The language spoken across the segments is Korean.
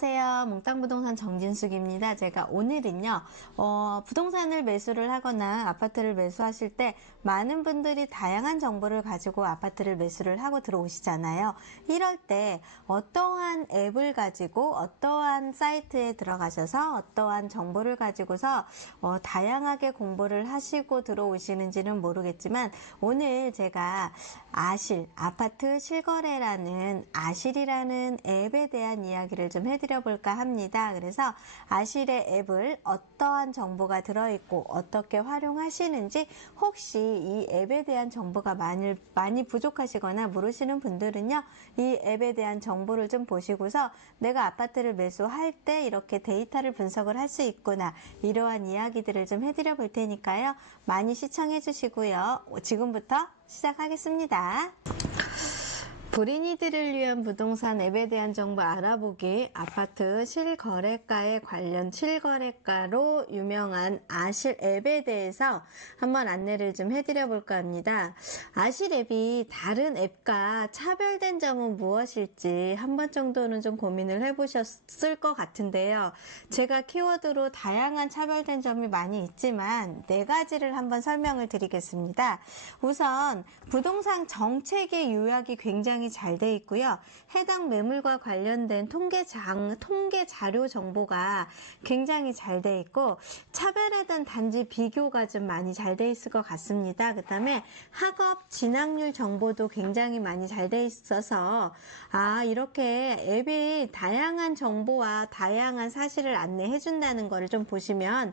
안녕하세요. 몽땅부동산 정진숙입니다. 제가 오늘은요, 부동산을 매수를 하거나 아파트를 매수하실 때 많은 분들이 다양한 정보를 가지고 아파트를 매수를 하고 들어오시잖아요. 이럴 때 어떠한 앱을 가지고 어떠한 사이트에 들어가셔서 어떠한 정보를 가지고서 다양하게 공부를 하시고 들어오시는지는 모르겠지만 오늘 제가 아파트 실거래라는 아실이라는 앱에 대한 이야기를 좀 해드려 볼까 합니다. 그래서 아실의 앱을 어떠한 정보가 들어있고 어떻게 활용하시는지 혹시 이 앱에 대한 정보가 많이 부족하시거나 모르시는 분들은요, 이 앱에 대한 정보를 좀 보시고서 내가 아파트를 매수할 때 이렇게 데이터를 분석을 할 수 있구나, 이러한 이야기들을 좀 해드려 볼 테니까요. 많이 시청해 주시고요. 지금부터 시작하겠습니다. 불인이들을 위한 부동산 앱에 대한 정보 알아보기, 아파트 실거래가에 관련 실거래가로 유명한 아실 앱에 대해서 한번 안내를 좀 해드려 볼까 합니다. 아실 앱이 다른 앱과 차별된 점은 무엇일지 한 번 정도는 좀 고민을 해보셨을 것 같은데요. 제가 키워드로 다양한 차별된 점이 많이 있지만 4가지를 한번 설명을 드리겠습니다. 우선 부동산 정책의 요약이 굉장히 잘 돼 있고요. 해당 매물과 관련된 통계 자료 정보가 굉장히 잘 돼 있고, 차별화된 단지 비교가 좀 많이 잘 돼 있을 것 같습니다. 그 다음에 학업 진학률 정보도 굉장히 많이 잘 돼 있어서 이렇게 앱이 다양한 정보와 다양한 사실을 안내해 준다는 거를 좀 보시면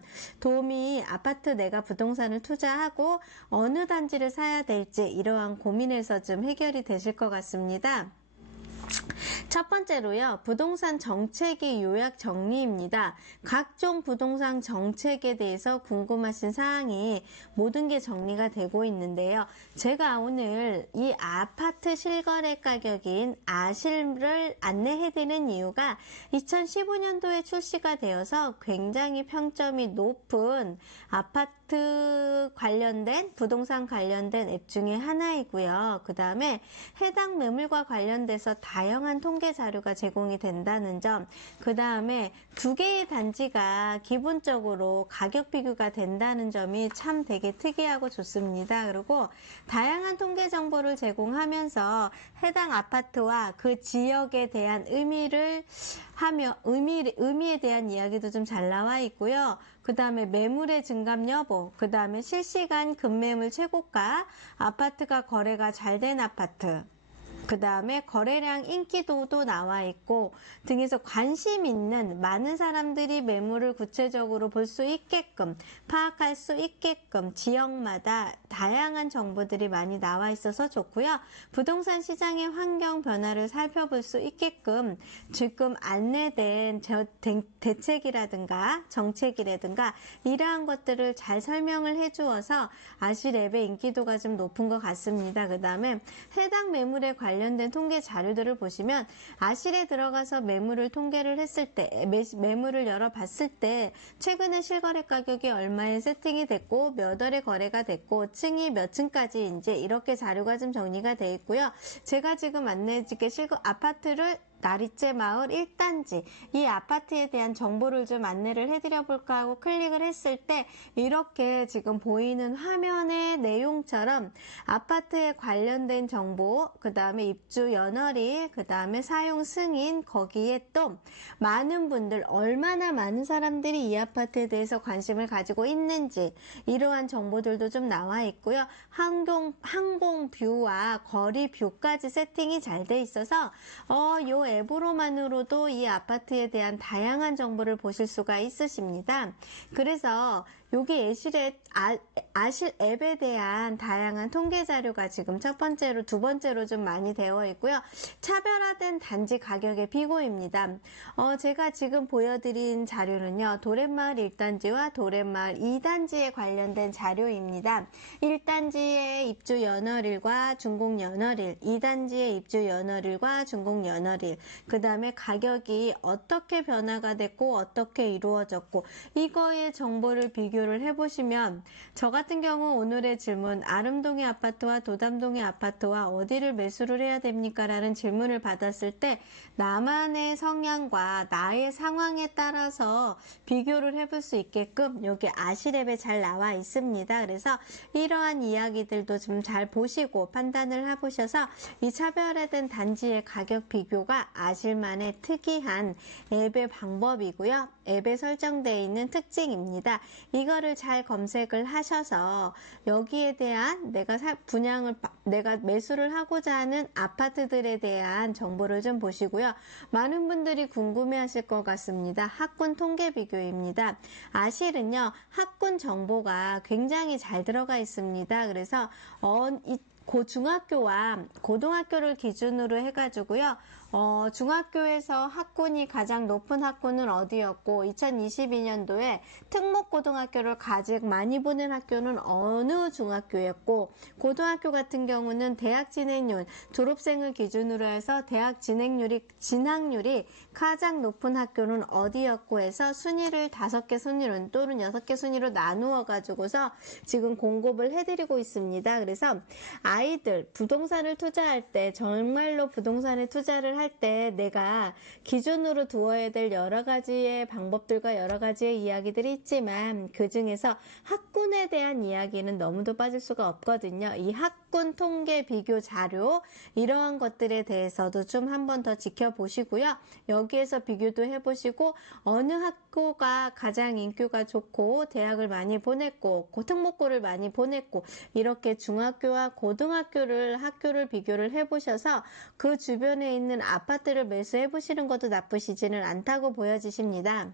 아파트 내가 부동산을 투자하고 어느 단지를 사야 될지 이러한 고민에서 좀 해결이 되실 것 같습니다. 첫 번째로요, 부동산 정책의 요약 정리입니다. 각종 부동산 정책에 대해서 궁금하신 사항이 모든 게 정리가 되고 있는데요. 제가 오늘 이 아파트 실거래 가격인 아실을 안내해드리는 이유가 2015년도에 출시가 되어서 굉장히 평점이 높은 아파트 관련된 부동산 관련된 앱 중에 하나이고요. 그 다음에 해당 매물과 관련돼서 다양한 통계 자료가 제공이 된다는 점, 그 다음에 2개의 단지가 기본적으로 가격 비교가 된다는 점이 참 되게 특이하고 좋습니다. 그리고 다양한 통계 정보를 제공하면서 해당 아파트와 그 지역에 대한 의미에 대한 이야기도 좀 잘 나와 있고요. 그 다음에 매물의 증감 여부, 그 다음에 실시간 급매물 최고가, 아파트가 거래가 잘 된 아파트, 그 다음에 거래량 인기도도 나와 있고 등에서 관심 있는 많은 사람들이 매물을 구체적으로 볼 수 있게끔, 파악할 수 있게끔 지역마다 다양한 정보들이 많이 나와 있어서 좋고요. 부동산 시장의 환경 변화를 살펴볼 수 있게끔 지금 안내된 대책이라든가 정책이라든가 이러한 것들을 잘 설명을 해주어서 아실 앱의 인기도가 좀 높은 것 같습니다. 그 다음에 해당 매물에 관련된 통계 자료들을 보시면 아실에 들어가서 매물을 통계를 했을 때, 매물을 열어봤을 때 최근에 실거래 가격이 얼마에 세팅이 됐고 몇 월에 거래가 됐고 층이 몇 층까지인지 이렇게 자료가 좀 정리가 되어 있고요. 제가 지금 안내해드릴 아파트를 나리째 마을 1단지, 이 아파트에 대한 정보를 좀 안내를 해드려 볼까 하고 클릭을 했을 때 이렇게 지금 보이는 화면의 내용처럼 아파트에 관련된 정보, 그 다음에 입주 연월일, 그 다음에 사용 승인, 거기에 또 많은 분들, 얼마나 많은 사람들이 이 아파트에 대해서 관심을 가지고 있는지 이러한 정보들도 좀 나와 있고요. 항공 뷰와 거리 뷰까지 세팅이 잘 돼 있어서 요 앱으로만으로도 이 아파트에 대한 다양한 정보를 보실 수가 있으십니다. 그래서 여기 아실 앱에 대한 다양한 통계 자료가 지금 첫 번째로, 두 번째로 좀 많이 되어 있고요. 차별화된 단지 가격의 비교입니다. 제가 지금 보여드린 자료는요, 도랫마을 1단지와 도랫마을 2단지에 관련된 자료입니다. 1단지의 입주 연월일과 준공 연월일, 2단지의 입주 연월일과 준공 연월일, 그 다음에 가격이 어떻게 변화가 됐고 어떻게 이루어졌고 이거의 정보를 비교 비교를 해보시면 저 같은 경우 오늘의 질문 아름동의 아파트와 도담동의 아파트와 어디를 매수를 해야 됩니까? 라는 질문을 받았을 때 나만의 성향과 나의 상황에 따라서 비교를 해볼 수 있게끔 여기 아시랩에 잘 나와 있습니다. 그래서 이러한 이야기들도 좀 잘 보시고 판단을 해보셔서 이 차별화된 단지의 가격 비교가 아실만의 특이한 앱의 방법이고요. 앱에 설정되어 있는 특징입니다. 이거를 잘 검색을 하셔서 여기에 대한 내가 매수를 하고자 하는 아파트들에 대한 정보를 좀 보시고요. 많은 분들이 궁금해 하실 것 같습니다. 학군 통계 비교입니다. 아실은요, 학군 정보가 굉장히 잘 들어가 있습니다. 그래서 중학교와 고등학교를 기준으로 해가지고요. 중학교에서 학군이 가장 높은 학군은 어디였고 2022년도에 특목고등학교를 가장 많이 보낸 학교는 어느 중학교였고 고등학교 같은 경우는 대학 진학률 졸업생을 기준으로 해서 대학 진학률이 가장 높은 학교는 어디였고 해서 순위를 5개 순위로 또는 6개 순위로 나누어 가지고서 지금 공급을 해드리고 있습니다. 그래서 아이들 부동산을 투자할 때 정말로 부동산에 투자를 할 때 내가 기준으로 두어야 될 여러 가지의 방법들과 여러 가지의 이야기들이 있지만 그 중에서 학군에 대한 이야기는 너무도 빠질 수가 없거든요. 이 학군 통계 비교 자료 이러한 것들에 대해서도 좀 한번 더 지켜보시고요. 여기에서 비교도 해보시고 어느 학교가 가장 인기가 좋고 대학을 많이 보냈고 특목고를 많이 보냈고 이렇게 중학교와 학교를 비교를 해보셔서 그 주변에 있는 아파트를 매수해 보시는 것도 나쁘시지는 않다고 보여지십니다.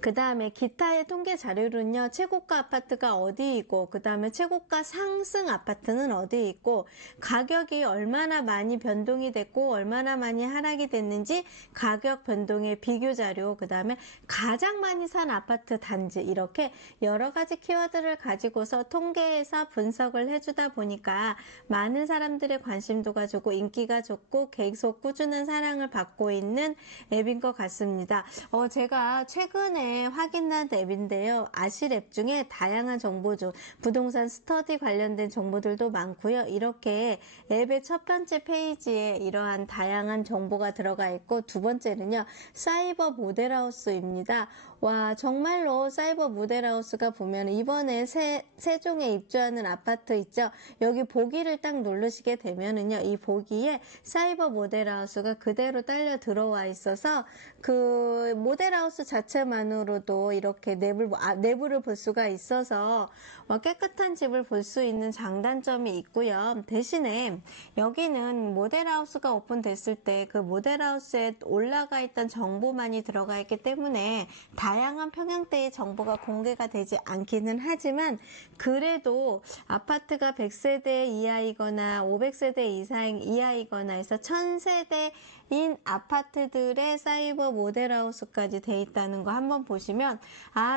그 다음에 기타의 통계 자료로는요, 최고가 아파트가 어디 있고, 그 다음에 최고가 상승 아파트는 어디 있고, 가격이 얼마나 많이 변동이 됐고, 얼마나 많이 하락이 됐는지, 가격 변동의 비교 자료, 그 다음에 가장 많이 산 아파트 단지, 이렇게 여러 가지 키워드를 가지고서 통계에서 분석을 해주다 보니까 많은 사람들의 관심도가 좋고, 인기가 좋고, 계속 꾸준한 사랑을 받고 있는 앱인 것 같습니다. 제가 최근에 확인한 앱인데요. 아실 앱 중에 다양한 정보죠. 부동산 스터디 관련된 정보들도 많고요. 이렇게 앱의 첫 번째 페이지에 이러한 다양한 정보가 들어가 있고 두 번째는요. 사이버 모델하우스입니다. 와, 정말로 사이버 모델하우스가 보면 이번에 세종에 입주하는 아파트 있죠. 여기 보기를 딱 누르시게 되면은요. 이 보기에 사이버 모델하우스가 그대로 딸려 들어와 있어서 그 모델하우스 자체만으로도 이렇게 내부를 볼 수가 있어서 깨끗한 집을 볼 수 있는 장단점이 있고요. 대신에 여기는 모델하우스가 오픈됐을 때 그 모델하우스에 올라가 있던 정보만이 들어가 있기 때문에 다양한 평형대의 정보가 공개가 되지 않기는 하지만 그래도 아파트가 100세대 이하이거나 500세대 이하이거나 해서 1000세대인 아파트들의 사이버 모델하우스까지 돼 있다는 거 한번 보시면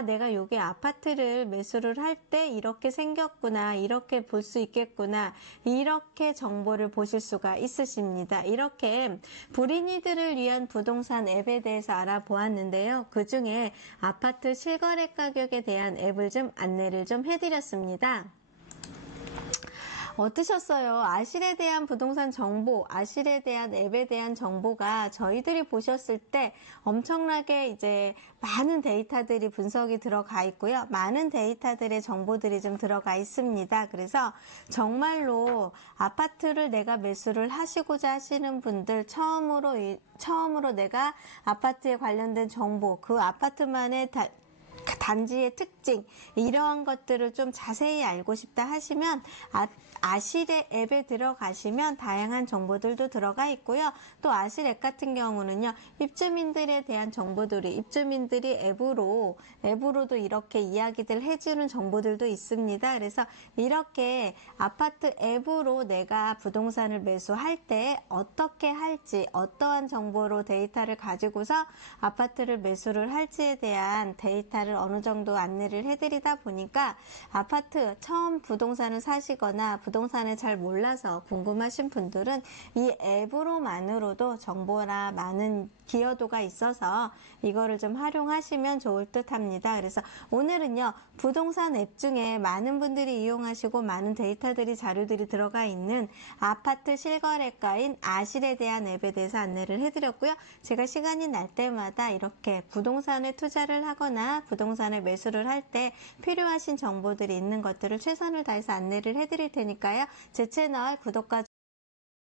내가 여기 아파트를 매수를 할 때 이렇게 생겼구나, 이렇게 볼 수 있겠구나, 이렇게 정보를 보실 수가 있으십니다. 이렇게 불인이들을 위한 부동산 앱에 대해서 알아보았는데요. 그 중에 아파트 실거래 가격에 대한 앱을 좀 안내를 좀 해드렸습니다. 어떠셨어요? 아실에 대한 부동산 정보, 아실에 대한 앱에 대한 정보가 저희들이 보셨을 때 엄청나게 이제 많은 데이터들이 분석이 들어가 있고요. 많은 데이터들의 정보들이 좀 들어가 있습니다. 그래서 정말로 아파트를 내가 매수를 하시고자 하시는 분들 처음으로 내가 아파트에 관련된 정보, 그 아파트만의 단지의 특징 이러한 것들을 좀 자세히 알고 싶다 하시면 아실의 앱에 들어가시면 다양한 정보들도 들어가 있고요. 또 아실 앱 같은 경우는요. 입주민들에 대한 정보들이 입주민들이 앱으로도 이렇게 이야기들 해주는 정보들도 있습니다. 그래서 이렇게 아파트 앱으로 내가 부동산을 매수할 때 어떻게 할지 어떠한 정보로 데이터를 가지고서 아파트를 매수를 할지에 대한 데이터를 실거래가를 어느 정도 안내를 해드리다 보니까 아파트 처음 부동산을 사시거나 부동산을 잘 몰라서 궁금하신 분들은 이 앱으로만으로도 정보나 많은 기여도가 있어서 이거를 좀 활용하시면 좋을 듯 합니다. 그래서 오늘은요, 부동산 앱 중에 많은 분들이 이용하시고 많은 데이터들이 자료들이 들어가 있는 아파트 실거래가인 아실에 대한 앱에 대해서 안내를 해드렸고요. 제가 시간이 날 때마다 이렇게 부동산에 투자를 하거나 부동산에 매수를 할 때 필요하신 정보들이 있는 것들을 최선을 다해서 안내를 해드릴 테니까요. 제 채널 구독과